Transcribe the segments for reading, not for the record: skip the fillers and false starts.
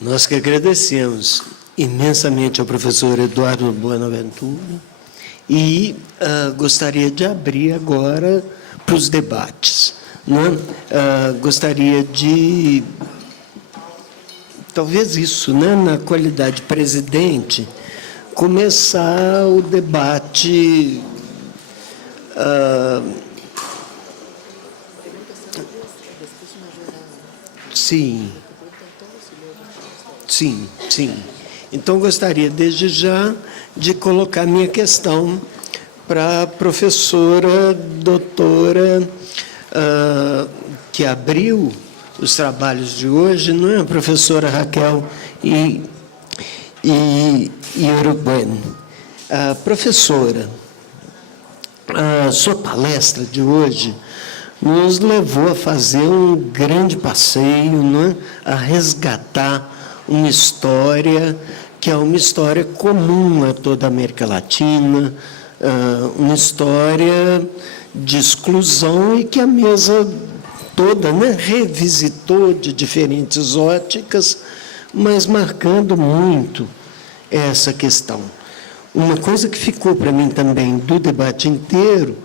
Nós que agradecemos imensamente ao professor Eduardo Buenaventura e gostaria de abrir agora para os debates. Né? Gostaria de, talvez isso, né, na qualidade de presidente, começar o debate sim. Sim, sim. Então, gostaria, desde já, de colocar minha questão para a professora doutora que abriu os trabalhos de hoje, não é? A professora Raquel Uruguén. Professora, a sua palestra de hoje nos levou a fazer um grande passeio, não é? A resgatar uma história que é uma história comum a toda a América Latina, uma história de exclusão e que a mesa toda, né, revisitou de diferentes óticas, mas marcando muito essa questão. Uma coisa que ficou para mim também do debate inteiro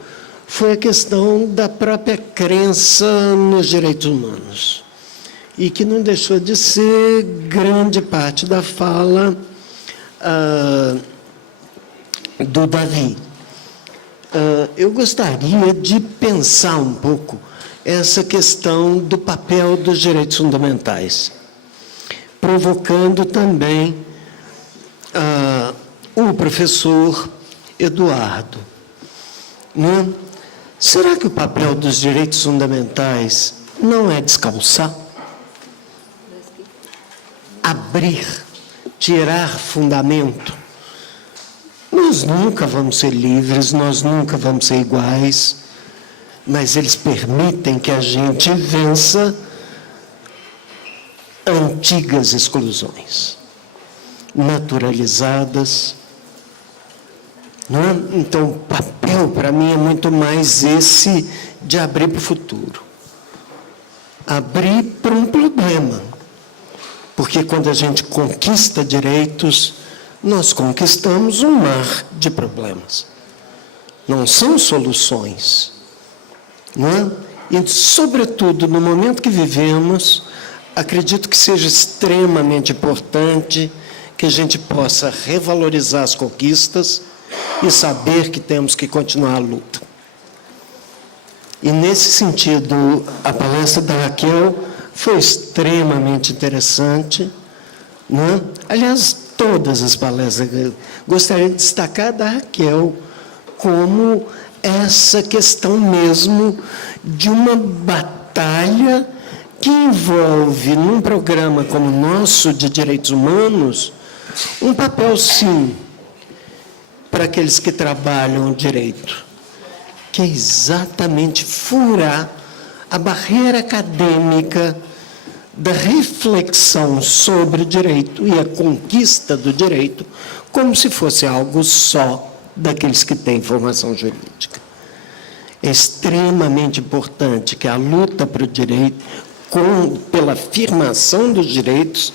foi a questão da própria crença nos direitos humanos, e que não deixou de ser grande parte da fala do Davi. Eu gostaria de pensar um pouco essa questão do papel dos direitos fundamentais, provocando também o professor Eduardo. Né? Será que o papel dos direitos fundamentais não é descalçar? Abrir, tirar fundamento. Nós nunca vamos ser livres, nós nunca vamos ser iguais, mas eles permitem que a gente vença antigas exclusões, naturalizadas. Não é? Então, o papel, para mim, é muito mais esse de abrir para o futuro. Abrir para um problema. Porque quando a gente conquista direitos, nós conquistamos um mar de problemas. Não são soluções. Não é? E, sobretudo, no momento que vivemos, acredito que seja extremamente importante que a gente possa revalorizar as conquistas e saber que temos que continuar a luta. E, nesse sentido, a palestra da Raquel foi extremamente interessante, né? Aliás, todas as palestras. Gostaria de destacar a da Raquel como essa questão mesmo de uma batalha que envolve, num programa como o nosso de direitos humanos, um papel, sim, para aqueles que trabalham o direito, que é exatamente furar a barreira acadêmica da reflexão sobre o direito e a conquista do direito como se fosse algo só daqueles que têm formação jurídica. É extremamente importante que a luta para o direito, pela afirmação dos direitos,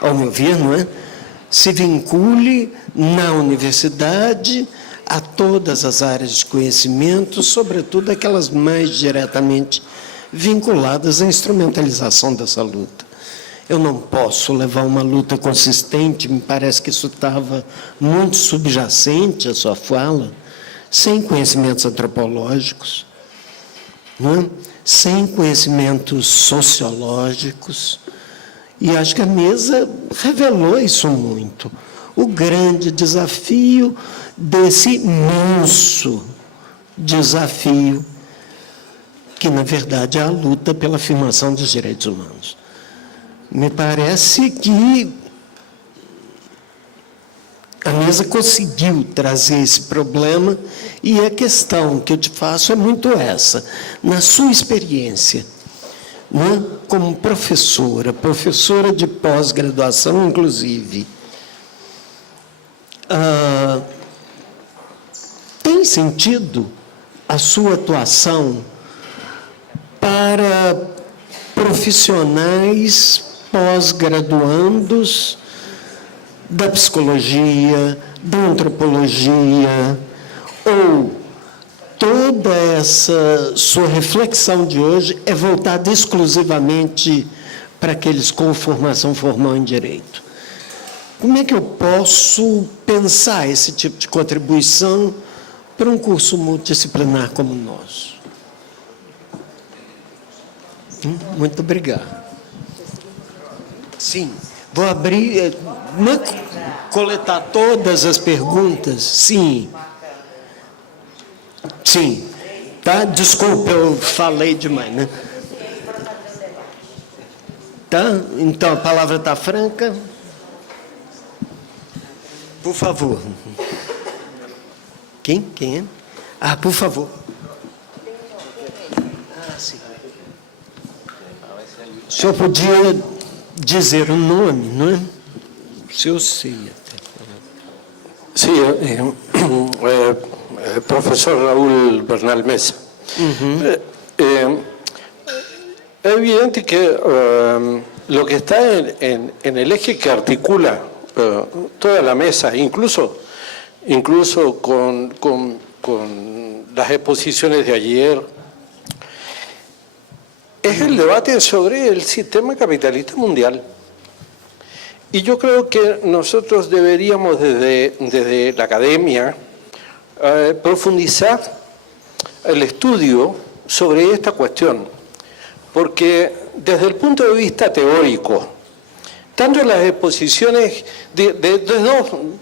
ao meu ver, não é, se vincule na universidade a todas as áreas de conhecimento, sobretudo aquelas mais diretamente vinculadas à instrumentalização dessa luta. Eu não posso levar uma luta consistente, me parece que isso estava muito subjacente à sua fala, sem conhecimentos antropológicos, não é? Sem conhecimentos sociológicos, e acho que a mesa revelou isso muito. O grande desafio desse imenso desafio, que, na verdade, é a luta pela afirmação dos direitos humanos. Me parece que a mesa conseguiu trazer esse problema, e a questão que eu te faço é muito essa. Na sua experiência, né, como professora de pós-graduação, inclusive, tem sentido a sua atuação para profissionais pós-graduandos da psicologia, da antropologia, ou toda essa sua reflexão de hoje é voltada exclusivamente para aqueles com formação formal em direito? Como é que eu posso pensar esse tipo de contribuição para um curso multidisciplinar como o nosso? Muito obrigado. Sim, vou abrir, coletar todas as perguntas. Sim. Sim. Tá? Desculpa, eu falei demais, né? Tá? Então, a palavra está franca. Por favor. Quem é? Ah, por favor. Ah, sim. O senhor podia dizer o nome, não é? Se eu sei até. Sí, profesor Raúl Bernal Mesa. Es evidente que lo que está en el eje que articula toda la mesa, incluso con las exposiciones de ayer, es el debate sobre el sistema capitalista mundial. Y yo creo que nosotros deberíamos desde la academia profundizar el estudio sobre esta cuestión, porque desde el punto de vista teórico, tanto en las exposiciones de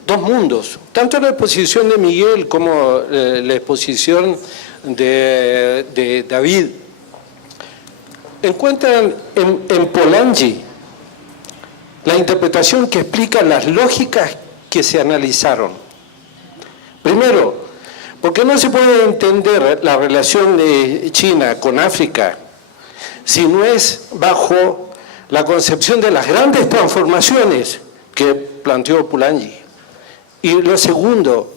dos mundos, tanto en la exposición de Miguel como la exposición de David, encuentran en Polanyi la interpretación que explica las lógicas que se analizaron. Primero, porque no se puede entender la relación de China con África si no es bajo la concepción de las grandes transformaciones que planteó Polanyi. Y lo segundo,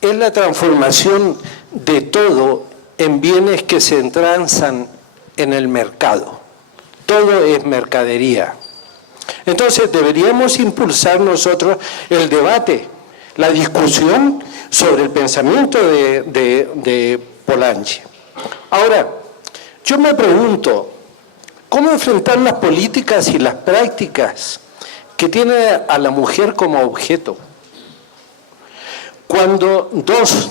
es la transformación de todo en bienes que se transan en el mercado. Todo es mercadería. Entonces deberíamos impulsar nosotros el debate, la discusión sobre el pensamiento de Polanyi. Ahora, yo me pregunto, ¿cómo enfrentar las políticas y las prácticas que tiene a la mujer como objeto? Cuando 2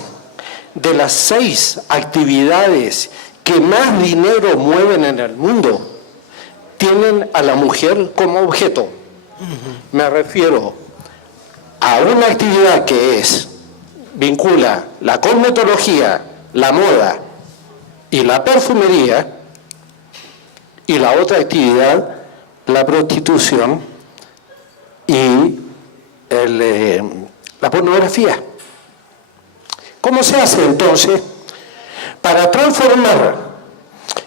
de las 6 actividades que más dinero mueven en el mundo tienen a la mujer como objeto. Me refiero a una actividad que vincula la cosmetología, la moda y la perfumería, y la otra actividad, la prostitución y la pornografía. ¿Cómo se hace entonces para transformar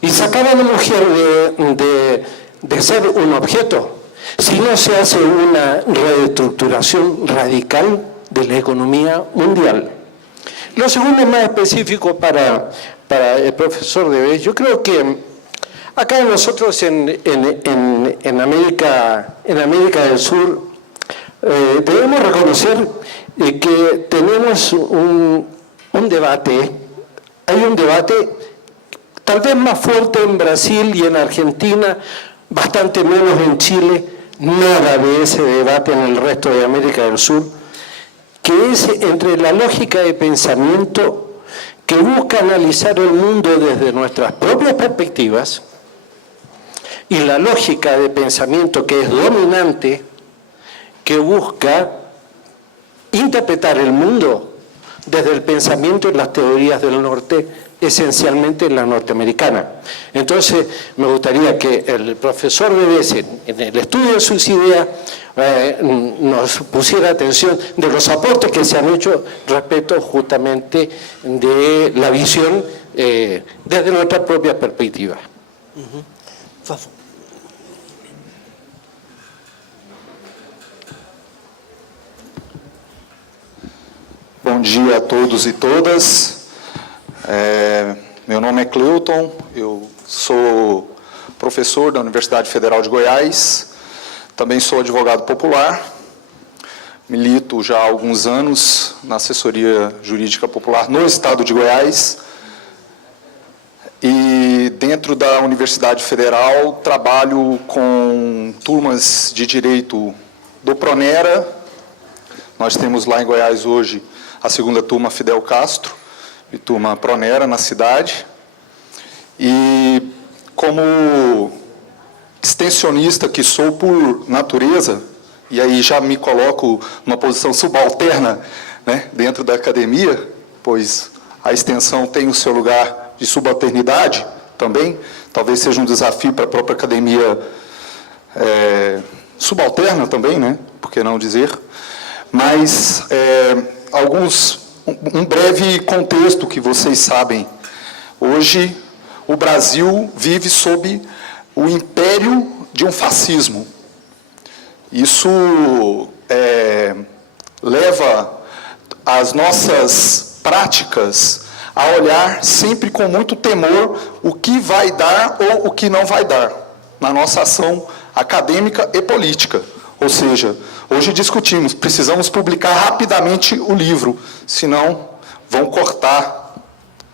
y sacar a la mujer de ser un objeto si no se hace una reestructuración radical de la economía mundial? Lo segundo es más específico para el profesor Debes. Yo creo que acá nosotros en América del Sur debemos reconocer que tenemos un debate. Hay un debate tal vez más fuerte en Brasil y en Argentina, bastante menos en Chile, nada de ese debate en el resto de América del Sur, que es entre la lógica de pensamiento que busca analizar el mundo desde nuestras propias perspectivas y la lógica de pensamiento que es dominante, que busca interpretar el mundo desde el pensamiento y las teorías del norte, esencialmente la norteamericana. Entonces, me gustaría que el profesor Debes, en el estudio de sus ideas, nos pusiera atención de los aportes que se han hecho respecto justamente de la visión desde nuestra propia perspectiva. Bom dia a todos e todas. Meu nome é Cleuton, eu sou professor da Universidade Federal de Goiás, também sou advogado popular, milito já há alguns anos na assessoria jurídica popular no estado de Goiás e dentro da Universidade Federal trabalho com turmas de direito do Pronera. Nós temos lá em Goiás hoje a segunda turma Fidel Castro e turma Pronera na cidade. E como extensionista que sou por natureza, e aí já me coloco numa posição subalterna, né, dentro da academia, pois a extensão tem o seu lugar de subalternidade também, talvez seja um desafio para a própria academia subalterna também, né, por que não dizer, mas um breve contexto que vocês sabem. Hoje, o Brasil vive sob o império de um fascismo. Isso leva as nossas práticas a olhar sempre com muito temor o que vai dar ou o que não vai dar na nossa ação acadêmica e política. Ou seja, hoje discutimos, precisamos publicar rapidamente o livro, senão vão cortar,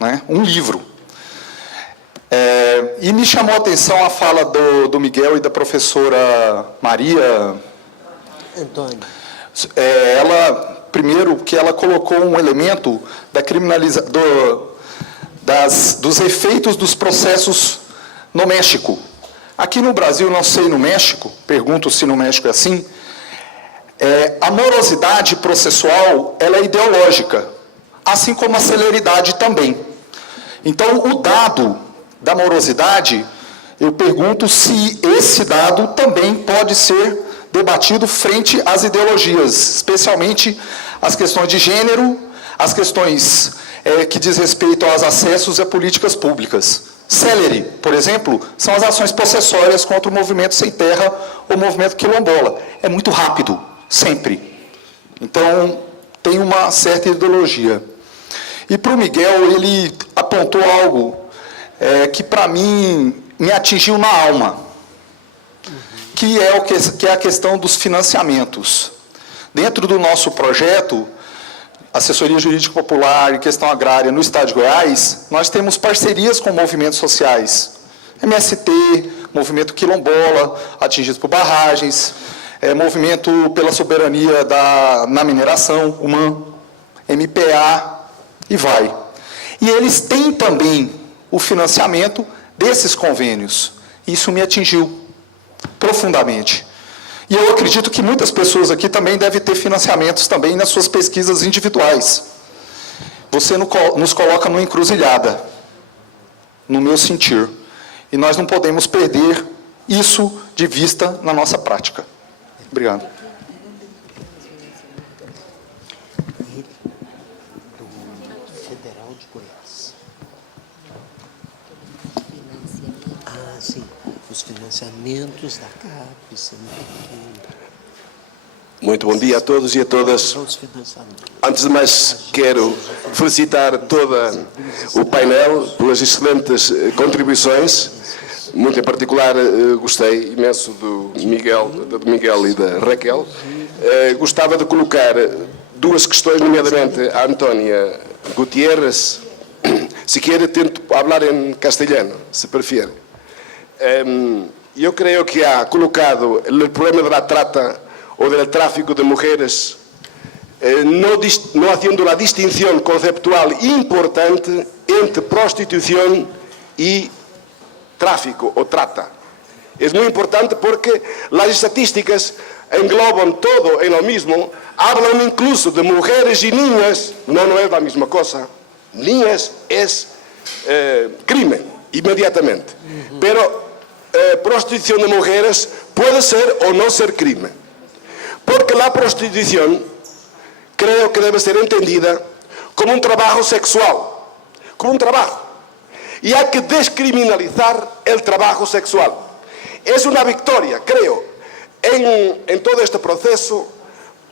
né, um livro. E me chamou a atenção a fala do Miguel e da professora Maria Antônio. Ela, primeiro, que ela colocou um elemento da dos efeitos dos processos no México. Aqui no Brasil, não sei no México, pergunto se no México é assim, a morosidade processual ela é ideológica, assim como a celeridade também. Então, o dado da morosidade, eu pergunto se esse dado também pode ser debatido frente às ideologias, especialmente as questões de gênero, as questões que diz respeito aos acessos a políticas públicas. Célere, por exemplo, são as ações possessórias contra o movimento sem terra ou movimento quilombola. É muito rápido, sempre. Então, tem uma certa ideologia. E para o Miguel, ele apontou algo que, para mim, me atingiu na alma, que é a questão dos financiamentos. Dentro do nosso projeto, Assessoria Jurídica Popular e Questão Agrária no Estado de Goiás, nós temos parcerias com movimentos sociais. MST, Movimento Quilombola, atingido por barragens, Movimento pela Soberania na Mineração, UMAN, MPA, e vai. E eles têm também o financiamento desses convênios. Isso me atingiu profundamente. E eu acredito que muitas pessoas aqui também devem ter financiamentos também nas suas pesquisas individuais. Você nos coloca numa encruzilhada, no meu sentir. E nós não podemos perder isso de vista na nossa prática. Obrigado. Federal de Goiás. Sim, os financiamentos da CAPES. Muito bom dia a todos e a todas. Antes de mais, quero felicitar todo o painel pelas excelentes contribuições. Muito em particular, gostei imenso do Miguel e da Raquel. Gostava de colocar duas questões, nomeadamente a Antónia Gutiérrez. Si quiere, tento falar em castelhano, se prefere. Yo creo que ha colocado el problema de la trata o del tráfico de mujeres, no haciendo la distinción conceptual importante entre prostitución y tráfico o trata. Es muy importante porque las estadísticas engloban todo en lo mismo, hablan incluso de mujeres y niñas, no es la misma cosa. Niñas es crimen, inmediatamente. Pero prostitución de mujeres puede ser o no ser crimen. Porque la prostitución creo que debe ser entendida como un trabajo sexual, como un trabajo. Y hay que descriminalizar el trabajo sexual. Es una victoria, creo, en todo este proceso,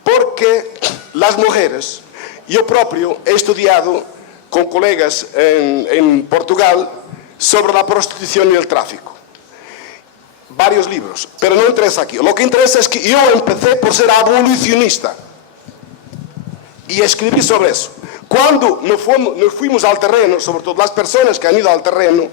porque las mujeres, yo propio he estudiado con colegas en Portugal sobre la prostitución y el tráfico. varios libros, pero no interesa aquí. Lo que interesa es que yo empecé por ser abolicionista y escribí sobre eso. Cuando nos fuimos al terreno, sobre todo las personas que han ido al terreno,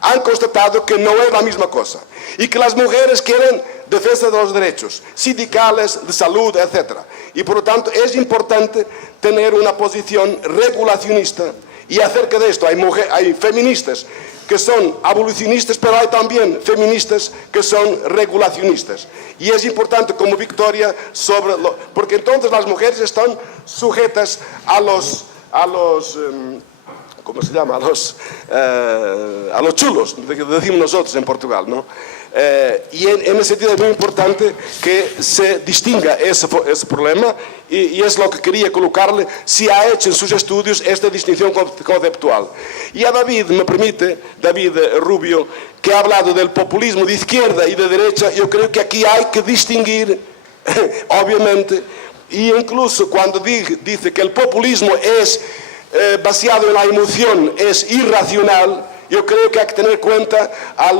han constatado que no es la misma cosa y que las mujeres quieren defensa de los derechos sindicales, de salud, etc. Y por lo tanto es importante tener una posición regulacionista, y acerca de esto hay feministas que son abolicionistas, pero hay también feministas que son regulacionistas. Y es importante como victoria porque entonces las mujeres están sujetas a los ¿cómo se llama? A los chulos, decimos nosotros en Portugal, ¿no? Y en ese sentido es muy importante que se distinga ese problema, y es lo que quería colocarle, si ha hecho en sus estudios esta distinción conceptual. Y a David, me permite, David Rubio, que ha hablado del populismo de izquierda y de derecha, yo creo que aquí hay que distinguir, obviamente, y incluso cuando dice que el populismo es baseado en la emoción, es irracional, yo creo que hay que tener en cuenta a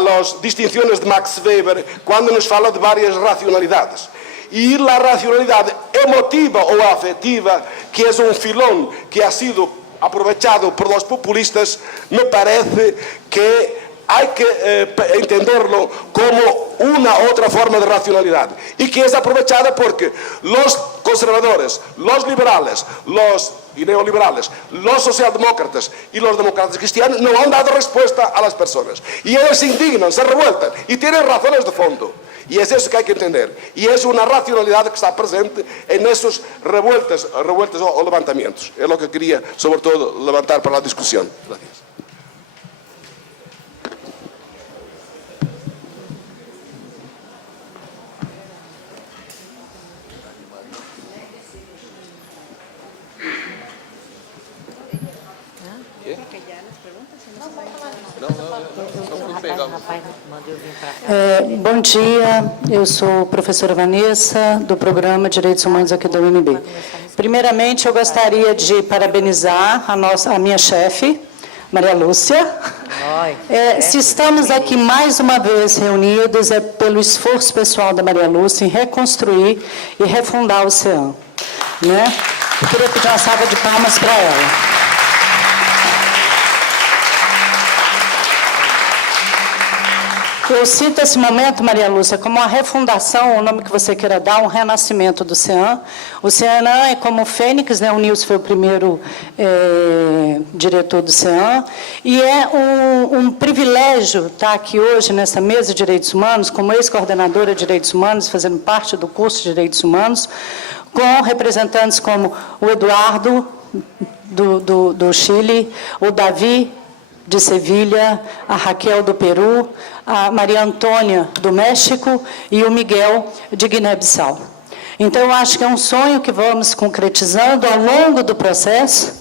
las distinciones de Max Weber cuando nos fala de varias racionalidades. Y la racionalidad emotiva o afectiva, que es un filón que ha sido aprovechado por los populistas, me parece que hay que entenderlo como una otra forma de racionalidad, y que es aprovechada porque los conservadores, los liberales, y neoliberales, los socialdemócratas y los demócratas cristianos no han dado respuesta a las personas. Y ellos se indignan, se revueltan y tienen razones de fondo. Y es eso que hay que entender. Y es una racionalidad que está presente en esos revueltas o levantamientos. Es lo que quería, sobre todo, levantar para la discusión. Gracias. Bom dia, eu sou professora Vanessa, do Programa Direitos Humanos aqui da UNB. Primeiramente, eu gostaria de parabenizar a minha chefe, Maria Lúcia. Se estamos aqui mais uma vez reunidos, é pelo esforço pessoal da Maria Lúcia em reconstruir e refundar o CEAM. Né? Eu queria pedir uma salva de palmas para ela. Eu cito esse momento, Maria Lúcia, como uma refundação, o nome que você queira dar, um renascimento do CEAM. O CEAM é como o Fênix, né? O Nilson foi o primeiro diretor do CEAM, e é um privilégio estar aqui hoje nessa mesa de direitos humanos, como ex-coordenadora de direitos humanos, fazendo parte do curso de direitos humanos, com representantes como o Eduardo, do Chile, o Davi, de Sevilha, a Raquel, do Peru, a Maria Antônia, do México, e o Miguel, de Guiné-Bissau. Então, eu acho que é um sonho que vamos concretizando ao longo do processo.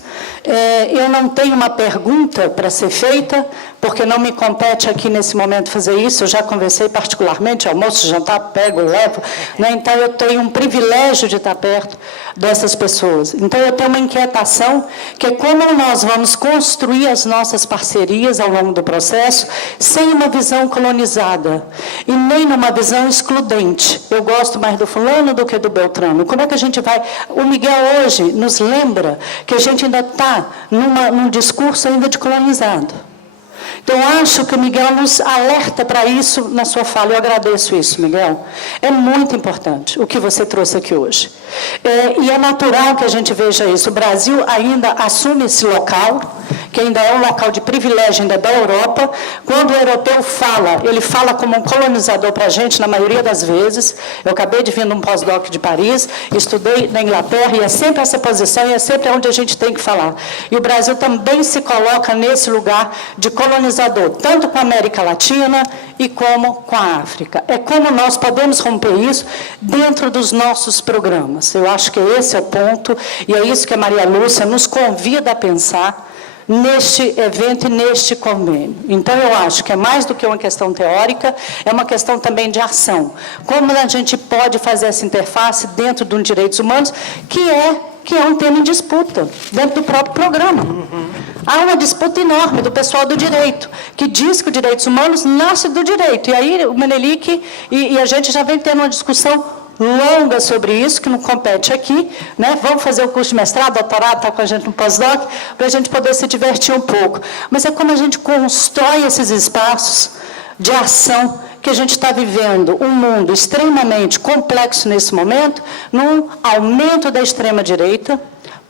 Eu não tenho uma pergunta para ser feita, porque não me compete aqui nesse momento fazer isso. Eu já conversei particularmente, almoço, jantar, pego, levo, né? Então eu tenho um privilégio de estar perto dessas pessoas. Então eu tenho uma inquietação, que é como nós vamos construir as nossas parcerias ao longo do processo, sem uma visão colonizada e nem numa visão excludente. Eu gosto mais do fulano do que do Beltrano. Como é que a gente vai... O Miguel hoje nos lembra que a gente ainda está num discurso ainda de colonizado. Então, acho que o Miguel nos alerta para isso na sua fala. Eu agradeço isso, Miguel. É muito importante o que você trouxe aqui hoje. E é natural que a gente veja isso. O Brasil ainda assume esse local, que ainda é um local de privilégio ainda da Europa. Quando o europeu fala, ele fala como um colonizador para a gente, na maioria das vezes. Eu acabei de vir num pós-doc de Paris, estudei na Inglaterra, e é sempre essa posição, e é sempre onde a gente tem que falar. E o Brasil também se coloca nesse lugar de colonizador, tanto com a América Latina e como com a África. É como nós podemos romper isso dentro dos nossos programas. Eu acho que esse é o ponto, e é isso que a Maria Lúcia nos convida a pensar neste evento e neste convênio. Então, eu acho que é mais do que uma questão teórica, é uma questão também de ação. Como a gente pode fazer essa interface dentro de um direitos humanos, que é um tema em disputa, dentro do próprio programa. Há uma disputa enorme do pessoal do direito, que diz que os direitos humanos nascem do direito. E aí o Menelik e a gente já vem tendo uma discussão longa sobre isso, que não compete aqui, né? Vamos fazer o curso de mestrado, doutorado, está com a gente no pós-doc, para a gente poder se divertir um pouco. Mas é como a gente constrói esses espaços de ação, que a gente está vivendo um mundo extremamente complexo nesse momento, num aumento da extrema-direita,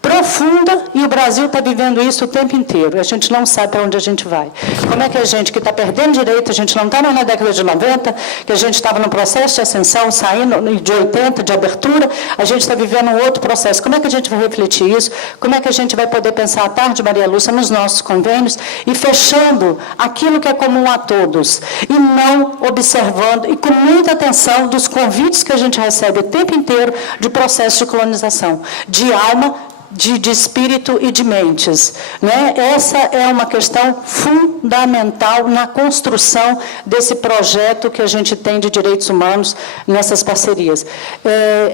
profunda, e o Brasil está vivendo isso o tempo inteiro. A gente não sabe para onde a gente vai. Como é que a gente que está perdendo direito, a gente não está na década de 90, que a gente estava no processo de ascensão, saindo de 80, de abertura, a gente está vivendo um outro processo. Como é que a gente vai refletir isso? Como é que a gente vai poder pensar a tarde, Maria Lúcia, nos nossos convênios e fechando aquilo que é comum a todos, e não observando, e com muita atenção dos convites que a gente recebe o tempo inteiro de processo de colonização, de alma, de espírito e de mentes, né? Essa é uma questão fundamental na construção desse projeto que a gente tem de direitos humanos nessas parcerias.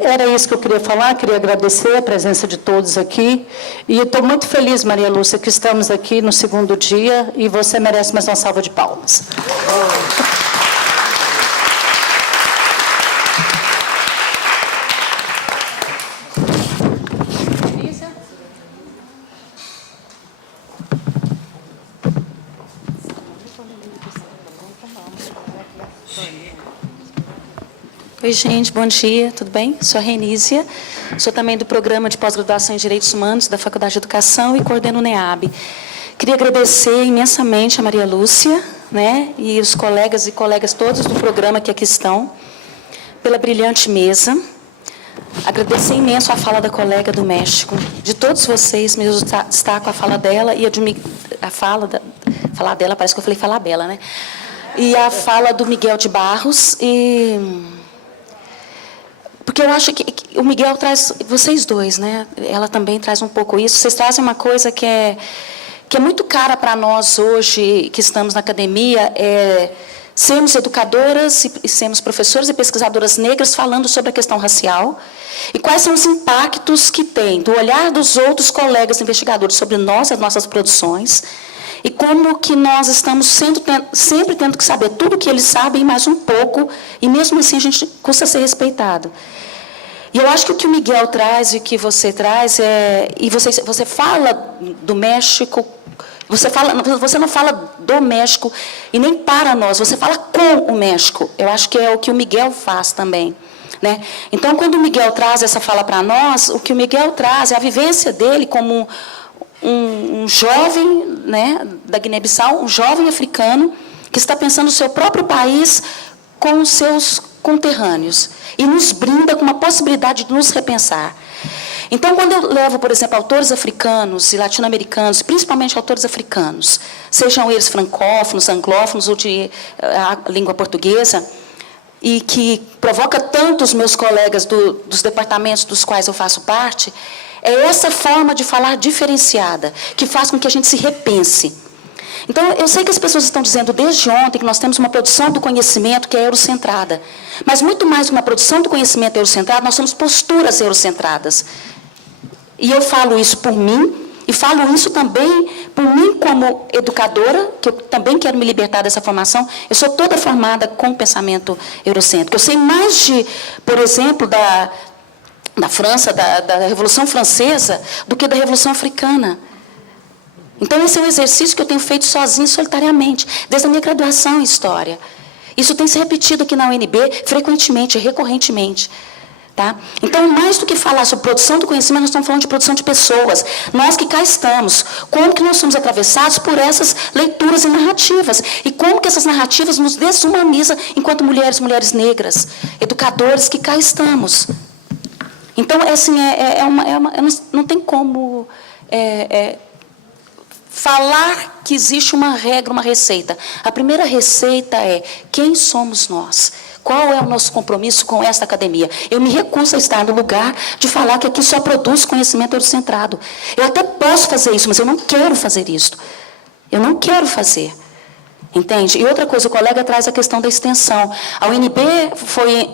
Era isso que eu queria falar, queria agradecer a presença de todos aqui, e estou muito feliz, Maria Lúcia, que estamos aqui no segundo dia, e você merece mais uma salva de palmas. Oi, gente, bom dia, tudo bem? Sou a Renícia, sou também do Programa de Pós-Graduação em Direitos Humanos da Faculdade de Educação e coordeno o NEAB. Queria agradecer imensamente a Maria Lúcia, né, e os colegas e colegas todos do programa que aqui estão, pela brilhante mesa. Agradecer imenso a fala da colega do México, de todos vocês, mas eu destaco a fala dela e falar dela, parece que eu falei falar bela, né? E a fala do Miguel de Barros, porque eu acho que o Miguel traz, vocês dois, né? Ela também traz um pouco isso. Vocês trazem uma coisa que é muito cara para nós hoje, que estamos na academia, sermos educadoras e sermos professoras e pesquisadoras negras falando sobre a questão racial e quais são os impactos que tem do olhar dos outros colegas investigadores sobre nós, as nossas produções, e como que nós estamos sempre tendo que saber tudo o que eles sabem e mais um pouco, e mesmo assim a gente custa ser respeitado. E eu acho que o que o Miguel traz e o que você traz e você fala do México, você não fala do México e nem para nós, você fala com o México. Eu acho que é o que o Miguel faz também, né? Então, quando o Miguel traz essa fala para nós, o que o Miguel traz é a vivência dele como um jovem, né, da Guiné-Bissau, um jovem africano que está pensando no seu próprio país com os seus conterrâneos e nos brinda com uma possibilidade de nos repensar. Então, quando eu levo, por exemplo, autores africanos e latino-americanos, principalmente autores africanos, sejam eles francófonos, anglófonos ou de língua portuguesa, e que provoca tanto os meus colegas dos departamentos dos quais eu faço parte, é essa forma de falar diferenciada, que faz com que a gente se repense. Então, eu sei que as pessoas estão dizendo desde ontem que nós temos uma produção do conhecimento que é eurocentrada. Mas, muito mais que uma produção do conhecimento eurocentrada, nós temos posturas eurocentradas. E eu falo isso por mim, e falo isso também por mim como educadora, que eu também quero me libertar dessa formação. Eu sou toda formada com pensamento eurocêntrico. Eu sei mais por exemplo, da França, da Revolução Francesa, do que da Revolução Africana. Então, esse é um exercício que eu tenho feito sozinho, solitariamente, desde a minha graduação em História. Isso tem se repetido aqui na UNB frequentemente, recorrentemente. Tá? Então, mais do que falar sobre produção do conhecimento, nós estamos falando de produção de pessoas. Nós que cá estamos, como que nós somos atravessados por essas leituras e narrativas? E como que essas narrativas nos desumanizam enquanto mulheres negras, educadores que cá estamos? Então, assim, não tem como falar que existe uma regra, uma receita. A primeira receita é quem somos nós? Qual é o nosso compromisso com esta academia? Eu me recuso a estar no lugar de falar que aqui só produz conhecimento eurocentrado. Eu até posso fazer isso, mas eu não quero fazer isso. Eu não quero fazer. Entende? E outra coisa, o colega traz a questão da extensão. A UNB foi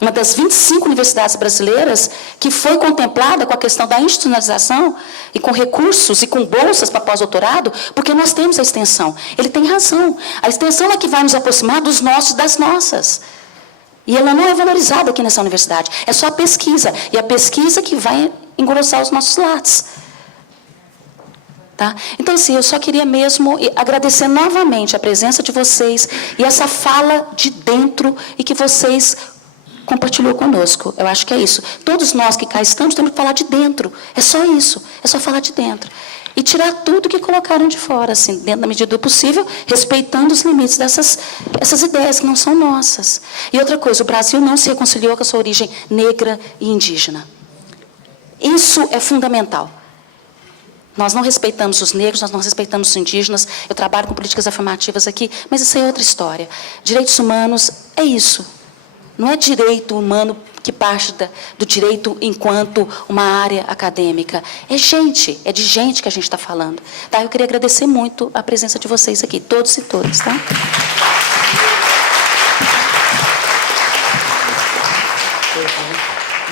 uma das 25 universidades brasileiras que foi contemplada com a questão da institucionalização e com recursos e com bolsas para pós-doutorado, porque nós temos a extensão. Ele tem razão. A extensão é que vai nos aproximar dos nossos, das nossas. E ela não é valorizada aqui nessa universidade. É só a pesquisa. E a pesquisa que vai engrossar os nossos lares. Tá? Então, assim, eu só queria mesmo agradecer novamente a presença de vocês e essa fala de dentro e que vocês compartilhou conosco. Eu acho que é isso. Todos nós que cá estamos temos que falar de dentro. É só isso. É só falar de dentro. E tirar tudo que colocaram de fora, assim, dentro da medida do possível, respeitando os limites essas ideias que não são nossas. E outra coisa, o Brasil não se reconciliou com a sua origem negra e indígena. Isso é fundamental. Nós não respeitamos os negros, nós não respeitamos os indígenas. Eu trabalho com políticas afirmativas aqui, mas isso é outra história. Direitos humanos é isso. Não é direito humano que parte do direito enquanto uma área acadêmica. É de gente que a gente está falando. Tá? Eu queria agradecer muito a presença de vocês aqui, todos e todas. Tá?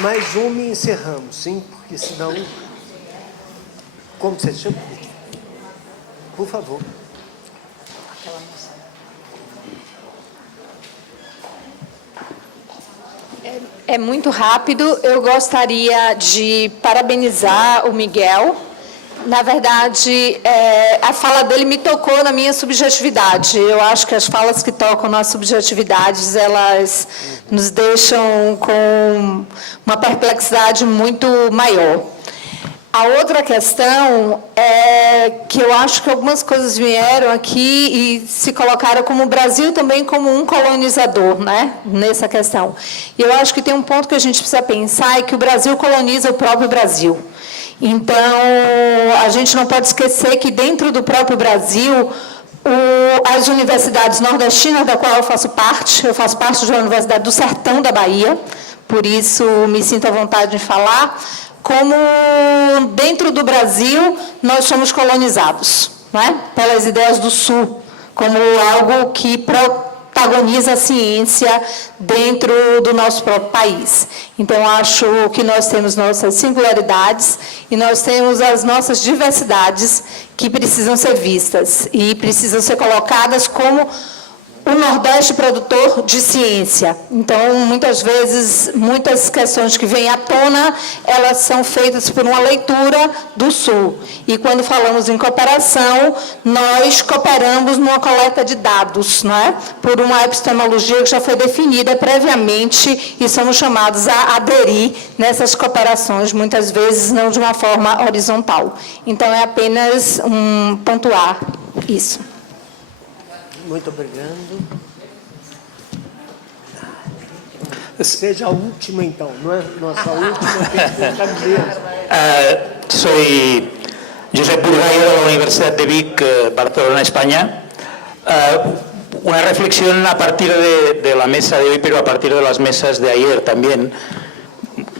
Mais uma e encerramos, sim? Porque senão... Como você chama? Por favor. É muito rápido. Eu gostaria de parabenizar o Miguel. Na verdade, a fala dele me tocou na minha subjetividade. Eu acho que as falas que tocam nas subjetividades, elas nos deixam com uma perplexidade muito maior. A outra questão é que eu acho que algumas coisas vieram aqui e se colocaram como o Brasil também como um colonizador, né, nessa questão. E eu acho que tem um ponto que a gente precisa pensar, é que o Brasil coloniza o próprio Brasil. Então, a gente não pode esquecer que dentro do próprio Brasil, as universidades nordestinas, da qual eu faço parte de uma universidade do sertão da Bahia, por isso me sinto à vontade de falar, como dentro do Brasil nós somos colonizados, né, pelas ideias do Sul, como algo que protagoniza a ciência dentro do nosso próprio país. Então, acho que nós temos nossas singularidades e nós temos as nossas diversidades que precisam ser vistas e precisam ser colocadas como o Nordeste produtor de ciência. Então, muitas vezes, muitas questões que vêm à tona, elas são feitas por uma leitura do Sul. E quando falamos em cooperação, nós cooperamos numa coleta de dados, não é? Por uma epistemologia que já foi definida previamente e somos chamados a aderir nessas cooperações, muitas vezes não de uma forma horizontal. Então, é apenas pontuar isso. Muito obrigado. Seja a última, então. Não é nossa última, tem que estar mesmo. Soy Josep Burgaio de la Universidad de Vic, Barcelona, España. Una reflexión a partir de la mesa de hoy, pero a partir de las mesas de ayer también.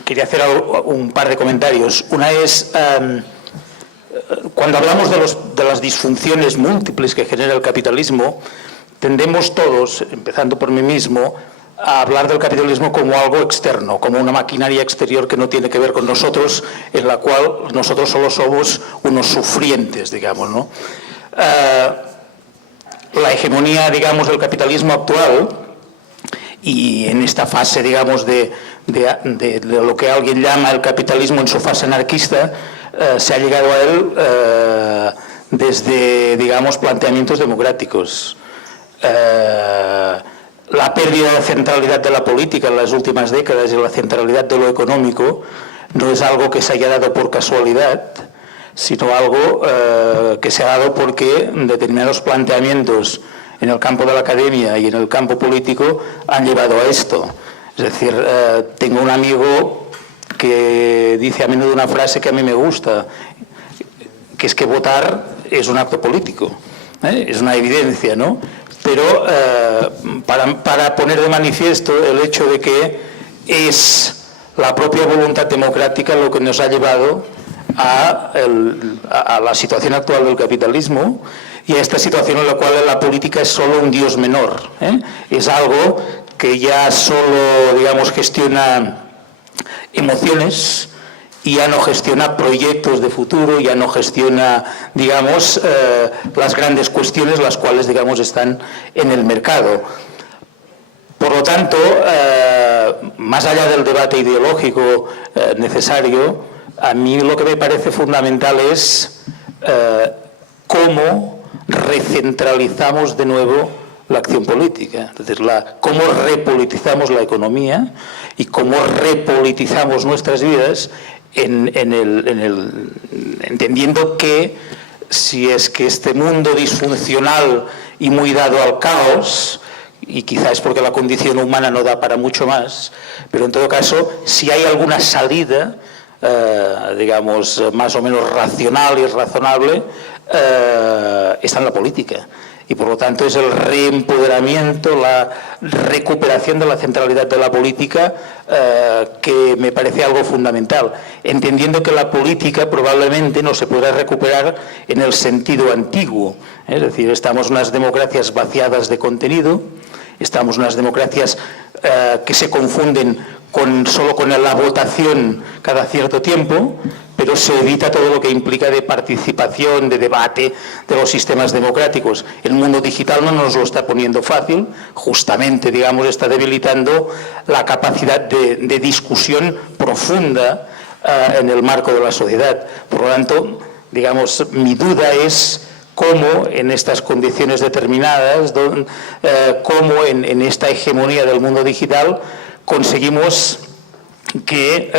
Quería hacer un par de comentarios. Una es... Cuando hablamos de las disfunciones múltiples que genera el capitalismo, tendemos todos, empezando por mí mismo, a hablar del capitalismo como algo externo, como una maquinaria exterior que no tiene que ver con nosotros, en la cual nosotros solo somos unos sufrientes, digamos, ¿no? La hegemonía, digamos, del capitalismo actual, y en esta fase, digamos, de lo que alguien llama el capitalismo en su fase anarquista, se ha llegado a él desde, digamos, planteamientos democráticos. La pérdida de centralidad de la política en las últimas décadas y la centralidad de lo económico no es algo que se haya dado por casualidad, sino algo que se ha dado porque determinados planteamientos en el campo de la academia y en el campo político han llevado a esto. Es decir, tengo un amigo que dice a menudo una frase que a mí me gusta, que es que votar es un acto político, es una evidencia, ¿no? Pero para poner de manifiesto el hecho de que es la propia voluntad democrática lo que nos ha llevado a la situación actual del capitalismo y a esta situación en la cual la política es solo un dios menor, es algo que ya solo, digamos, gestiona emociones y ya no gestiona proyectos de futuro, ya no gestiona, digamos, las grandes cuestiones, las cuales, digamos, están en el mercado. Por lo tanto, más allá del debate ideológico necesario, a mí lo que me parece fundamental es cómo recentralizamos de nuevo la acción política, es decir, cómo repolitizamos la economía y cómo repolitizamos nuestras vidas entendiendo que si es que este mundo disfuncional y muy dado al caos, y quizás es porque la condición humana no da para mucho más, pero en todo caso, si hay alguna salida, digamos, más o menos racional y razonable, está en la política. Y por lo tanto es el reempoderamiento, la recuperación de la centralidad de la política que me parece algo fundamental, entendiendo que la política probablemente no se podrá recuperar en el sentido antiguo, es decir, estamos en unas democracias vaciadas de contenido, estamos en unas democracias que se confunden solo con la votación cada cierto tiempo, pero se evita todo lo que implica de participación, de debate de los sistemas democráticos. El mundo digital no nos lo está poniendo fácil, justamente, digamos, está debilitando la capacidad de discusión profunda en el marco de la sociedad. Por lo tanto, digamos, mi duda es cómo en estas condiciones determinadas, cómo en esta hegemonía del mundo digital conseguimos que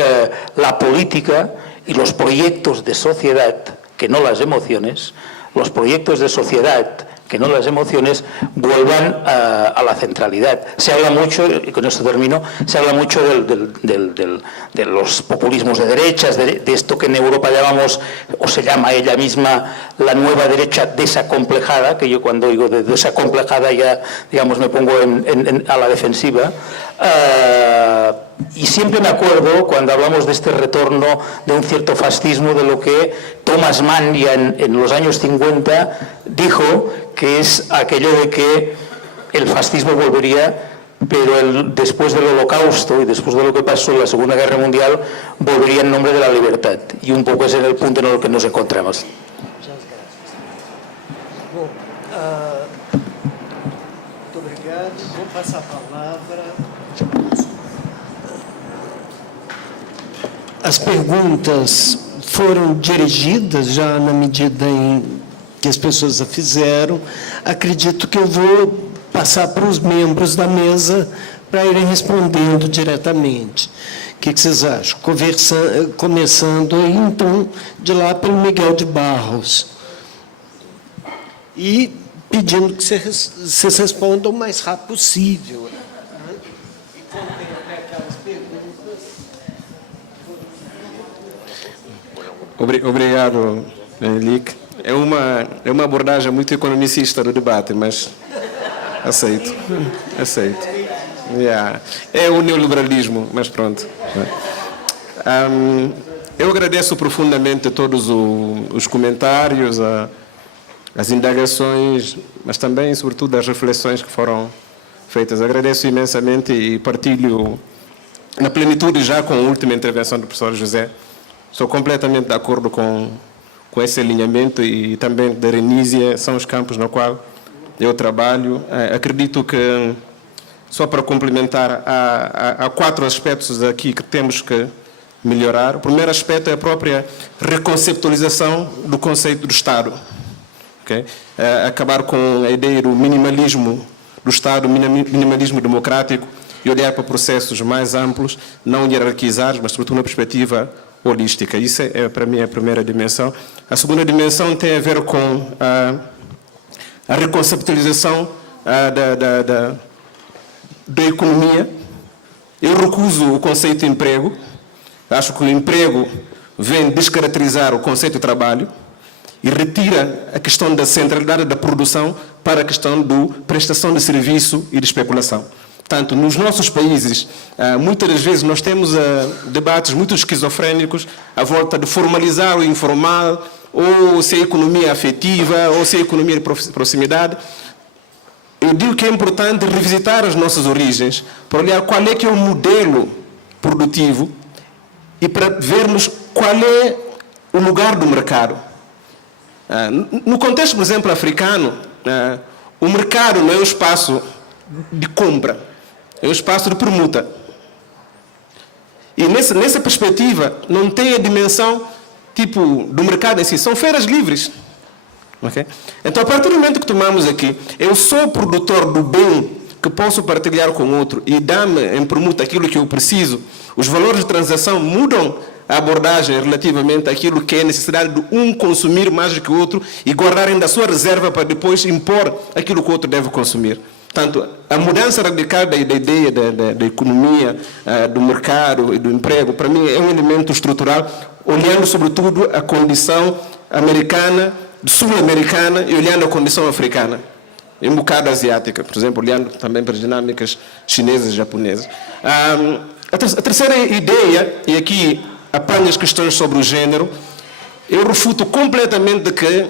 la política y los proyectos de sociedad, que no las emociones, los proyectos de sociedad, que no las emociones, vuelvan a la centralidad. Se habla mucho, y con esto termino, se habla mucho de los populismos de derechas, de esto que en Europa llamamos, o se llama ella misma, la nueva derecha desacomplejada, que yo cuando digo de desacomplejada ya, digamos, me pongo a la defensiva. Y siempre me acuerdo, cuando hablamos de este retorno de un cierto fascismo, de lo que Thomas Mann ya en los años 50 dijo, que es aquello de que el fascismo volvería, pero después del Holocausto y después de lo que pasó en la Segunda Guerra Mundial, volvería en nombre de la libertad. Y un poco ese es el punto en el que nos encontramos. Muito obrigado. Vou passar a palavra. As perguntas foram dirigidas já na medida em que as pessoas a fizeram. Acredito que eu vou passar para os membros da mesa para irem respondendo diretamente. O que vocês acham? Começando aí, então, de lá pelo Miguel de Barros. E pedindo que vocês respondam o mais rápido possível. E contém até aquelas perguntas. Obrigado, Lick. É uma abordagem muito economicista do debate, mas aceito. Yeah. É o neoliberalismo, mas pronto. Eu agradeço profundamente todos os comentários, as indagações, mas também, sobretudo, as reflexões que foram feitas. Agradeço imensamente e partilho na plenitude já com a última intervenção do professor José. Sou completamente de acordo com esse alinhamento e também da Renísia, são os campos no qual eu trabalho. Acredito que, só para complementar, há 4 aspectos aqui que temos que melhorar. O primeiro aspecto é a própria reconceptualização do conceito do Estado. Okay? Acabar com a ideia do minimalismo do Estado, minimalismo democrático, e olhar para processos mais amplos, não hierarquizados, mas sobretudo uma perspectiva holística. Isso é, para mim, a primeira dimensão. A segunda dimensão tem a ver com a reconceptualização da economia. Eu recuso o conceito de emprego. Acho que o emprego vem descaracterizar o conceito de trabalho e retira a questão da centralidade da produção para a questão da prestação de serviço e de especulação. Portanto, nos nossos países, muitas das vezes nós temos debates muito esquizofrénicos à volta de formalizar o informal, ou se é economia afetiva, ou se é economia de proximidade. eu digo que é importante revisitar as nossas origens, para olhar qual é que é o modelo produtivo e para vermos qual é o lugar do mercado. No contexto, por exemplo, africano, o mercado não é um espaço de compra, é um espaço de permuta. E nessa perspectiva, não tem a dimensão tipo do mercado em si, são feiras livres. Okay? Então, a partir do momento que tomamos aqui, eu sou produtor do bem que posso partilhar com outro e dá-me em permuta aquilo que eu preciso, os valores de transação mudam a abordagem relativamente àquilo que é necessidade de um consumir mais do que o outro e guardarem da sua reserva para depois impor aquilo que o outro deve consumir. Portanto, a mudança radical da ideia da economia, do mercado e do emprego, para mim é um elemento estrutural, olhando sobretudo a condição americana, sul-americana e olhando a condição africana. E um bocado asiática, por exemplo, olhando também para as dinâmicas chinesas e japonesas. A terceira ideia, e aqui apanho as questões sobre o género, eu refuto completamente que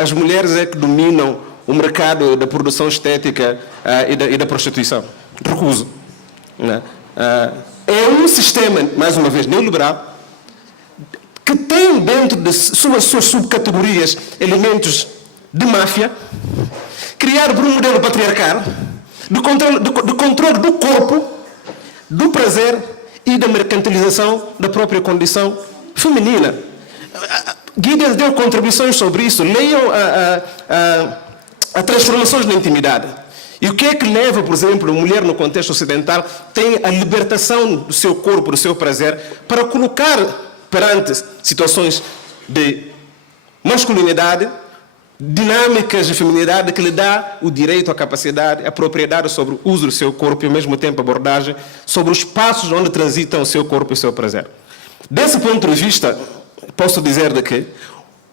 as mulheres é que dominam o mercado da produção estética e da prostituição. Recuso. Né? É um sistema, mais uma vez, neoliberal, que tem dentro de suas subcategorias elementos de máfia, criado por um modelo patriarcal, de controle do corpo, do prazer e da mercantilização da própria condição feminina. Gideon deu contribuições sobre isso. Leiam a transformações na intimidade. E o que é que leva, por exemplo, a mulher no contexto ocidental tem a libertação do seu corpo, do seu prazer, para colocar perante situações de masculinidade, dinâmicas de feminilidade que lhe dá o direito, a capacidade, a propriedade sobre o uso do seu corpo e, ao mesmo tempo, abordagem sobre os passos onde transitam o seu corpo e o seu prazer. Desse ponto de vista, posso dizer de que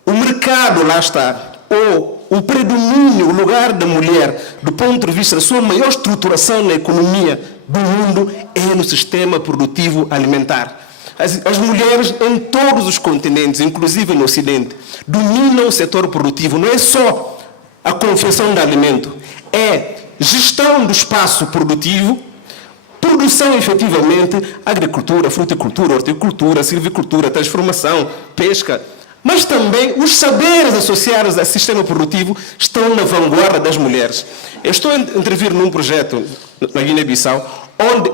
o mercado, lá está, ou o predomínio, o lugar da mulher, do ponto de vista da sua maior estruturação na economia do mundo, é no sistema produtivo alimentar. As mulheres em todos os continentes, inclusive no Ocidente, dominam o setor produtivo. Não é só a confecção de alimento, é gestão do espaço produtivo, produção efetivamente, agricultura, fruticultura, horticultura, silvicultura, transformação, pesca, mas também os saberes associados ao sistema produtivo estão na vanguarda das mulheres. Eu estou a intervir num projeto na Guiné-Bissau, onde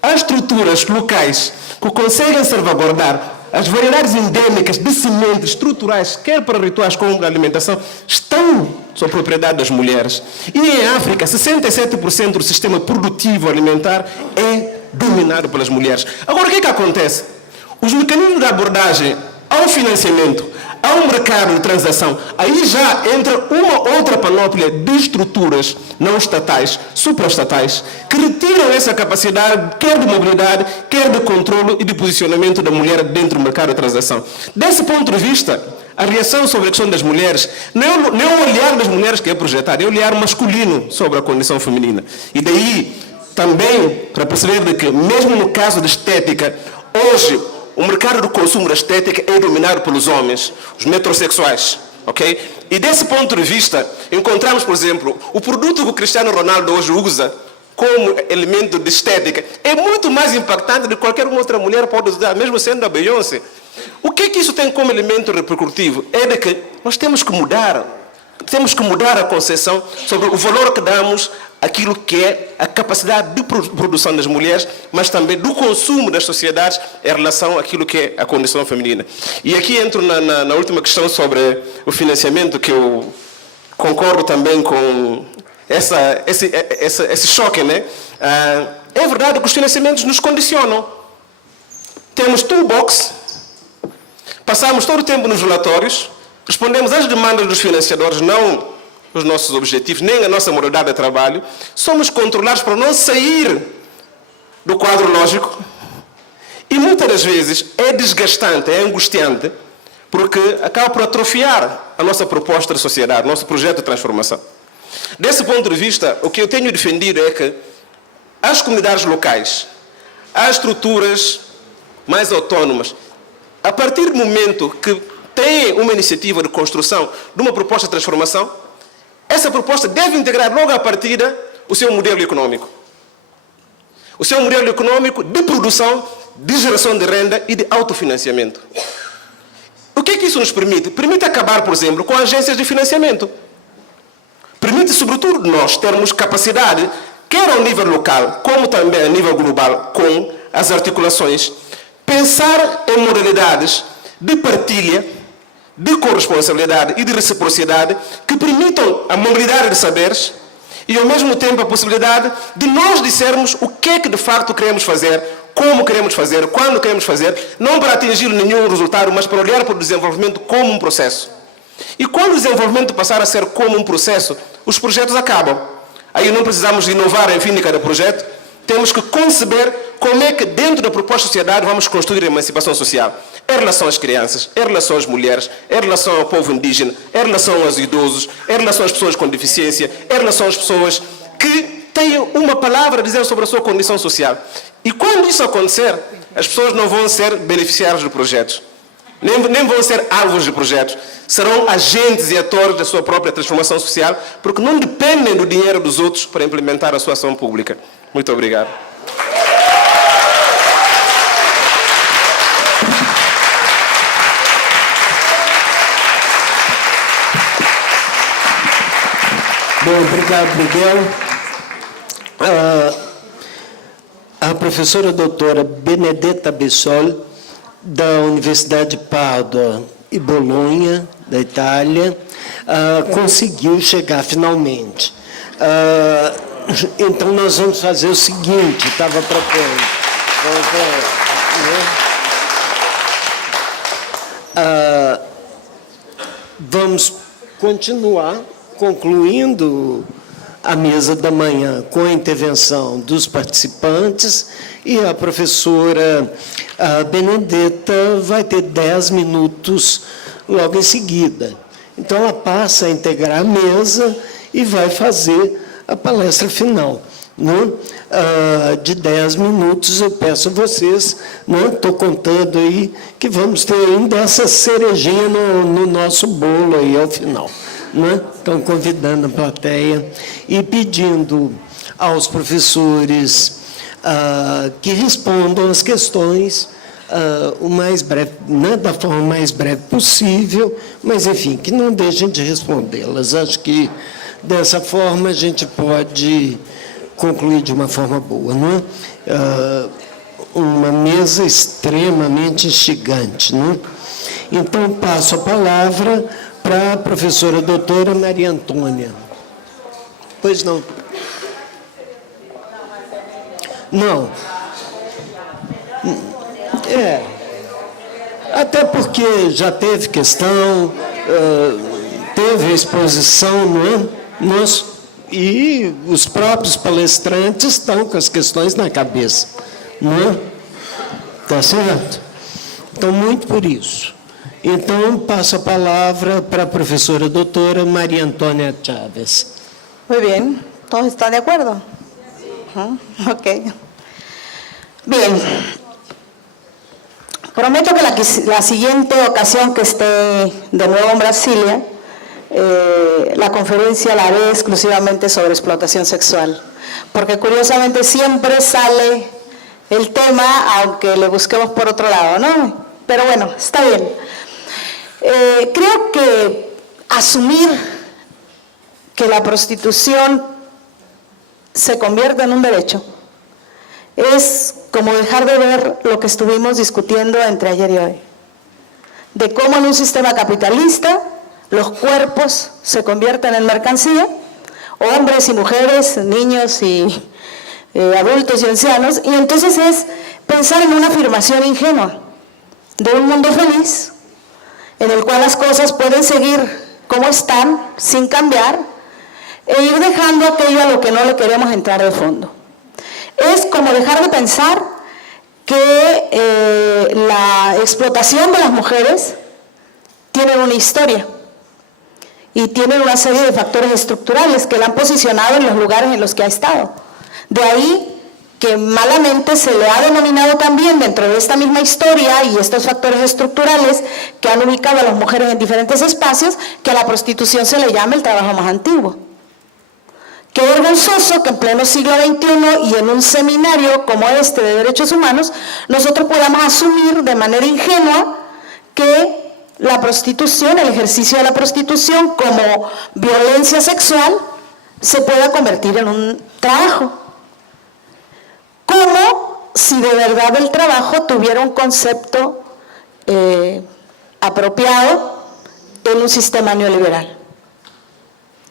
há estruturas locais que conseguem salvaguardar as variedades endêmicas de sementes estruturais, quer para rituais como para alimentação, estão sob propriedade das mulheres. E em África, 67% do sistema produtivo alimentar é dominado pelas mulheres. Agora, o que é que acontece? Os mecanismos de abordagem ao financiamento, ao mercado de transação, aí já entra uma outra panóplia de estruturas não estatais, supraestatais, que retiram essa capacidade, quer de mobilidade, quer de controle e de posicionamento da mulher dentro do mercado de transação. Desse ponto de vista, a reação sobre a questão das mulheres não é o olhar das mulheres que é projetado, é o olhar masculino sobre a condição feminina. E daí, também, para perceber de que, mesmo no caso de estética, hoje, o mercado do consumo da estética é dominado pelos homens, os metrosexuais, ok? E desse ponto de vista, encontramos, por exemplo, o produto que o Cristiano Ronaldo hoje usa como elemento de estética é muito mais impactante do que qualquer outra mulher pode usar, mesmo sendo a Beyoncé. O que é que isso tem como elemento repercutivo? É de que nós temos que mudar a concepção sobre o valor que damos àquilo que é a capacidade de produção das mulheres, mas também do consumo das sociedades em relação àquilo que é a condição feminina. E aqui entro na última questão sobre o financiamento, que eu concordo também com esse choque, né? É verdade que os financiamentos nos condicionam. Temos toolbox, passamos todo o tempo nos relatórios, respondemos às demandas dos financiadores, não os nossos objetivos, nem a nossa modalidade de trabalho. Somos controlados para não sair do quadro lógico. E muitas das vezes é desgastante, é angustiante, porque acaba por atrofiar a nossa proposta de sociedade, nosso projeto de transformação. Desse ponto de vista, o que eu tenho defendido é que as comunidades locais, as estruturas mais autónomas, a partir do momento que têm uma iniciativa de construção de uma proposta de transformação, essa proposta deve integrar logo à partida o seu modelo econômico. O seu modelo econômico de produção, de geração de renda e de autofinanciamento. O que é que isso nos permite? Permite acabar, por exemplo, com agências de financiamento. Permite, sobretudo, nós termos capacidade, quer ao nível local, como também a nível global, com as articulações, pensar em modalidades de partilha, de corresponsabilidade e de reciprocidade que permitam a mobilidade de saberes e, ao mesmo tempo, a possibilidade de nós dissermos o que é que, de facto, queremos fazer, como queremos fazer, quando queremos fazer, não para atingir nenhum resultado, mas para olhar para o desenvolvimento como um processo. E quando o desenvolvimento passar a ser como um processo, os projetos acabam. Aí não precisamos inovar em fim de cada projeto, temos que conceber como é que dentro da proposta de sociedade vamos construir a emancipação social. Em relação às crianças, em relação às mulheres, em relação ao povo indígena, em relação aos idosos, em relação às pessoas com deficiência, em relação às pessoas que têm uma palavra a dizer sobre a sua condição social. E quando isso acontecer, as pessoas não vão ser beneficiários de projetos, nem vão ser alvos de projetos, serão agentes e atores da sua própria transformação social, porque não dependem do dinheiro dos outros para implementar a sua ação pública. Muito obrigado. Bom, obrigado, Miguel. A professora doutora Benedetta Bissol, da Universidade de Pádua e Bolonha, da Itália, conseguiu chegar finalmente. Então, nós vamos fazer o seguinte, estava propondo. Vamos continuar, concluindo a mesa da manhã com a intervenção dos participantes, e a professora Benedetta vai ter 10 minutos logo em seguida. Então, ela passa a integrar a mesa e vai fazer a palestra final, né? De 10 minutos. Eu peço a vocês, estou contando aí que vamos ter ainda essa cerejinha no nosso bolo aí ao final. Estão convidando a plateia e pedindo aos professores que respondam as questões o mais breve, da forma mais breve possível, mas, enfim, que não deixem de respondê-las. Acho que, dessa forma, a gente pode concluir de uma forma boa. Uma mesa extremamente instigante. Então, passo a palavra para a professora doutora Maria Antônia. Pois não. Não. Até porque já teve questão, teve a exposição, e os próprios palestrantes estão com as questões na cabeça. Está certo? Então, muito por isso. Então, passo a palavra para a professora doutora María Antonia Chávez. Muy bien. ¿Todos están de acuerdo? Ok. Bien. Prometo que la siguiente ocasión que esté de nuevo en Brasilia, la conferencia la haré exclusivamente sobre explotación sexual, porque curiosamente siempre sale el tema, aunque le busquemos por otro lado, ¿no? Pero bueno, está bien. Creo que asumir que la prostitución se convierta en un derecho es como dejar de ver lo que estuvimos discutiendo entre ayer y hoy, de cómo en un sistema capitalista los cuerpos se convierten en mercancía, hombres y mujeres, niños y adultos y ancianos, y entonces es pensar en una afirmación ingenua de un mundo feliz en el cual las cosas pueden seguir como están, sin cambiar, e ir dejando aquello a lo que no le queremos entrar de fondo. Es como dejar de pensar que la explotación de las mujeres tiene una historia y tiene una serie de factores estructurales que la han posicionado en los lugares en los que ha estado. De ahí que malamente se le ha denominado también dentro de esta misma historia y estos factores estructurales que han ubicado a las mujeres en diferentes espacios, que a la prostitución se le llama el trabajo más antiguo. Qué vergonzoso que en pleno siglo XXI y en un seminario como este de derechos humanos, nosotros podamos asumir de manera ingenua que la prostitución, el ejercicio de la prostitución como violencia sexual, se pueda convertir en un trabajo. Como si de verdad el trabajo tuviera un concepto apropiado en un sistema neoliberal.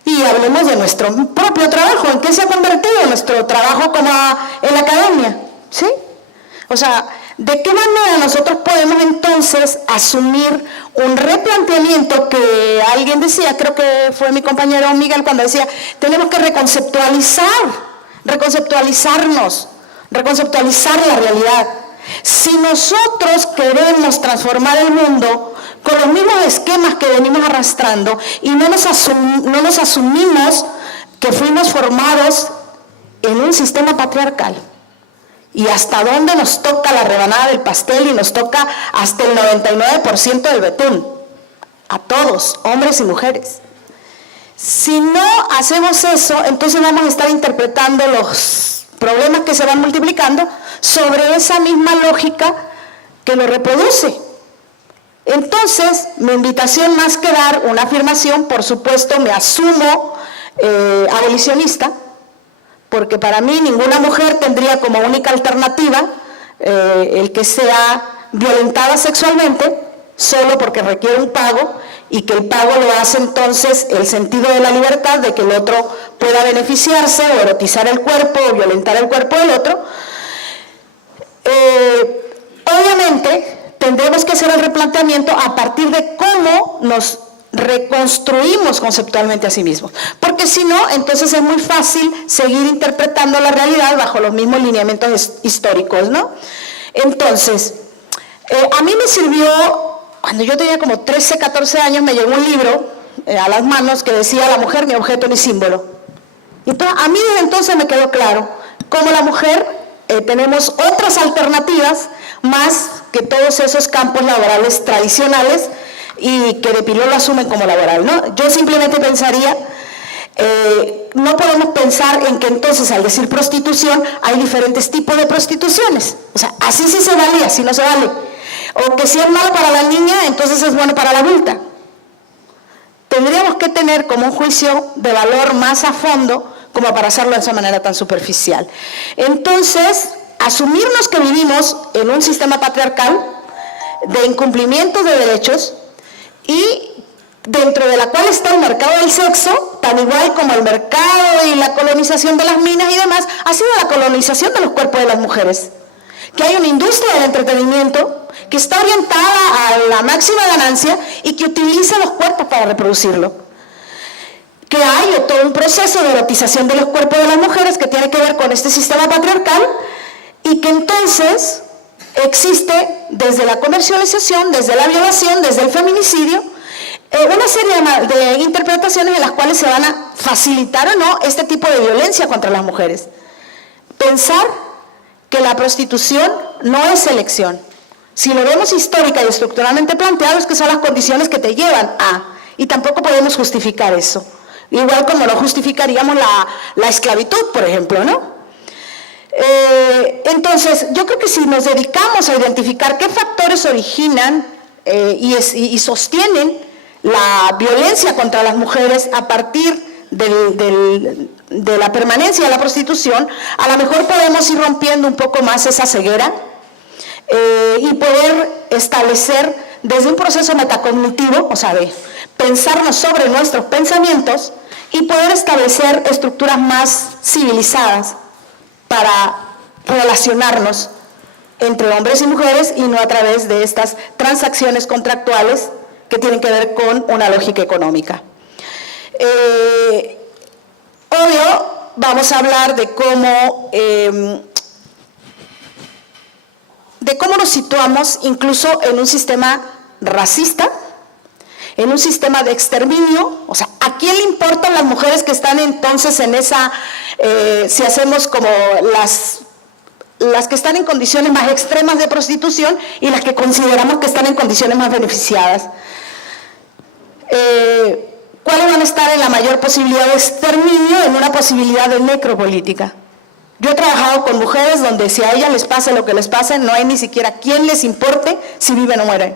Y hablemos de nuestro propio trabajo, ¿en qué se ha convertido nuestro trabajo como en la academia? ¿Sí? O sea, ¿de qué manera nosotros podemos entonces asumir un replanteamiento que alguien decía, creo que fue mi compañero Miguel cuando decía, tenemos que reconceptualizarnos, reconceptualizar la realidad. Si nosotros queremos transformar el mundo con los mismos esquemas que venimos arrastrando y no nos asumimos que fuimos formados en un sistema patriarcal, y hasta dónde nos toca la rebanada del pastel y nos toca hasta el 99% del betún, a todos, hombres y mujeres. Si no hacemos eso, entonces vamos a estar interpretando los problemas que se van multiplicando sobre esa misma lógica que lo reproduce. Entonces, mi invitación más que dar una afirmación, por supuesto, me asumo abolicionista, porque para mí ninguna mujer tendría como única alternativa el que sea violentada sexualmente, solo porque requiere un pago, y que el pago lo hace entonces el sentido de la libertad, de que el otro pueda beneficiarse o erotizar el cuerpo o violentar el cuerpo del otro. Obviamente tendremos que hacer el replanteamiento a partir de cómo nos reconstruimos conceptualmente a sí mismos, porque si no, entonces es muy fácil seguir interpretando la realidad bajo los mismos lineamientos históricos, ¿no? Entonces, a mí me sirvió, cuando yo tenía como 13, 14 años, me llegó un libro a las manos que decía "La mujer, ni objeto ni símbolo". Entonces, a mí desde entonces me quedó claro cómo la mujer tenemos otras alternativas más que todos esos campos laborales tradicionales y que de pilón lo asumen como laboral, ¿no? Yo simplemente pensaría, no podemos pensar en que entonces al decir prostitución hay diferentes tipos de prostituciones. O sea, así sí se vale y así no se vale. O que si es malo para la niña, entonces es bueno para la adulta. Tendríamos que tener como un juicio de valor más a fondo como para hacerlo de esa manera tan superficial. Entonces, asumirnos que vivimos en un sistema patriarcal de incumplimiento de derechos y dentro de la cual está el mercado del sexo, tan igual como el mercado y la colonización de las minas y demás, ha sido la colonización de los cuerpos de las mujeres. Que hay una industria del entretenimiento que está orientada a la máxima ganancia y que utiliza los cuerpos para reproducirlo. Que hay todo un proceso de erotización de los cuerpos de las mujeres que tiene que ver con este sistema patriarcal y que entonces existe desde la comercialización, desde la violación, desde el feminicidio, una serie de interpretaciones en las cuales se van a facilitar o no este tipo de violencia contra las mujeres. Pensar que la prostitución no es elección. Si lo vemos histórica y estructuralmente planteado, es que son las condiciones que te llevan a, y tampoco podemos justificar eso. Igual como no justificaríamos la esclavitud, por ejemplo, ¿no? Entonces, yo creo que si nos dedicamos a identificar qué factores originan y sostienen la violencia contra las mujeres a partir de la permanencia de la prostitución, a lo mejor podemos ir rompiendo un poco más esa ceguera y poder establecer desde un proceso metacognitivo, o sea, de pensarnos sobre nuestros pensamientos y poder establecer estructuras más civilizadas para relacionarnos entre hombres y mujeres y no a través de estas transacciones contractuales que tienen que ver con una lógica económica. Obvio, vamos a hablar de cómo nos situamos incluso en un sistema racista, en un sistema de exterminio. O sea, ¿a quién le importan las mujeres que están entonces en esa, si hacemos como las las que están en condiciones más extremas de prostitución y las que consideramos que están en condiciones más beneficiadas. ¿Cuáles van a estar en la mayor posibilidad de exterminio, en una posibilidad de necropolítica? Yo he trabajado con mujeres donde si a ellas les pasa lo que les pasa, no hay ni siquiera quien les importe si viven o mueren.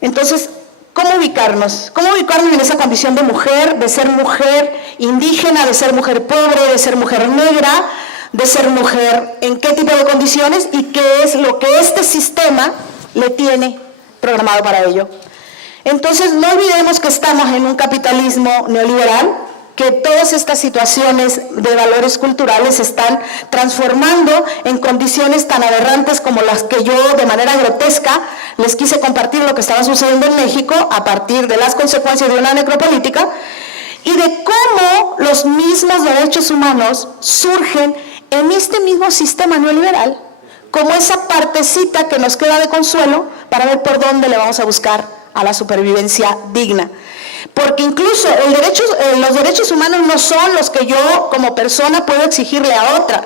Entonces, ¿cómo ubicarnos? ¿Cómo ubicarnos en esa condición de mujer, de ser mujer indígena, de ser mujer pobre, de ser mujer negra, de ser mujer en qué tipo de condiciones y qué es lo que este sistema le tiene programado para ello? Entonces, no olvidemos que estamos en un capitalismo neoliberal, que todas estas situaciones de valores culturales se están transformando en condiciones tan aberrantes como las que yo de manera grotesca les quise compartir lo que estaba sucediendo en México a partir de las consecuencias de una necropolítica y de cómo los mismos derechos humanos surgen en este mismo sistema neoliberal como esa partecita que nos queda de consuelo para ver por dónde le vamos a buscar a la supervivencia digna. Porque incluso los derechos humanos no son los que yo como persona puedo exigirle a otra.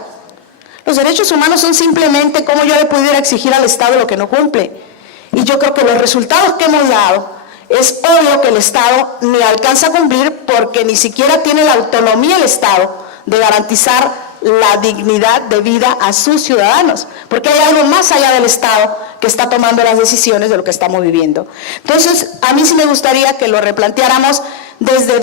Los derechos humanos son simplemente cómo yo le pudiera exigir al Estado lo que no cumple. Y yo creo que los resultados que hemos dado, es obvio que el Estado ni alcanza a cumplir porque ni siquiera tiene la autonomía el Estado de garantizar la dignidad de vida a sus ciudadanos, porque hay algo más allá del Estado que está tomando las decisiones de lo que estamos viviendo. Entonces, a mí sí me gustaría que lo replanteáramos desde